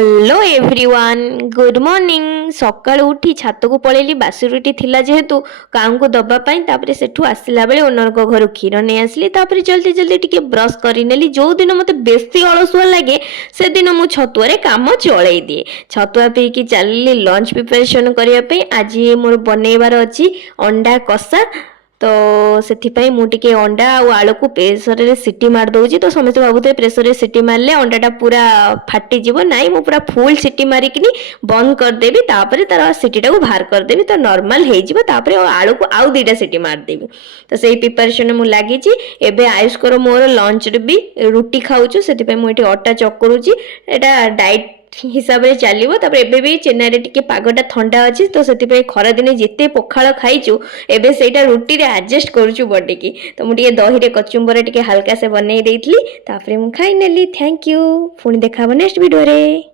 Hello everyone good morning सकाळु उठी छात को पळेली बासी रुटी थिला जेहेतु काम को दबा पाई तापरे सेठु आसिला बेले ओनर को घर क्षीर नै आसली तापरे जल्दी जल्दी टिके ब्रश करी नेली जो दिन मते बेसी अलसुआ लागे से दिन मु छतुआ रे काम चळै दिए छतुआ पी की चलली लंच प्रिपरेशन करिया पे आज मोर बनेबार अछि अंडा कसा तो से मुझे अंडा और आलू को प्रेसर रे सीटी मार दउची तो समस्त भाबुते प्रेसर रे सीटी मारले अंडाटा पूरा फाटी जीवो नाई मु पूरा फुल सीटी मारिकिनी बंद कर देबी तापरे तार सीटीटा को बाहर कर देबी तो नॉर्मल हे जीवो तापरे आलू को आउ दुईटा सीटी मार देबी तो सेही प्रिपरेशन मु लागि छि एबे आयुष कर मोर लंच रे भी रुटी खाउछु सेति पे मु एठी अटा चक्करुची एटा डाइट हिसाब से चलो एबे भी चेन्नई टिके पागटा ठंडा अच्छी तो से खरा दिन जिते पखाल खाइचु एबे सेटा रुटी रे एडजस्ट करूछु बॉडी की तो मुझे दही रे कचुम्बर टिके हल्का से बनै देइथली तापरे मु खाइ नेली थैंक यू पुणी देखा नेक्स्ट वीडियो रे।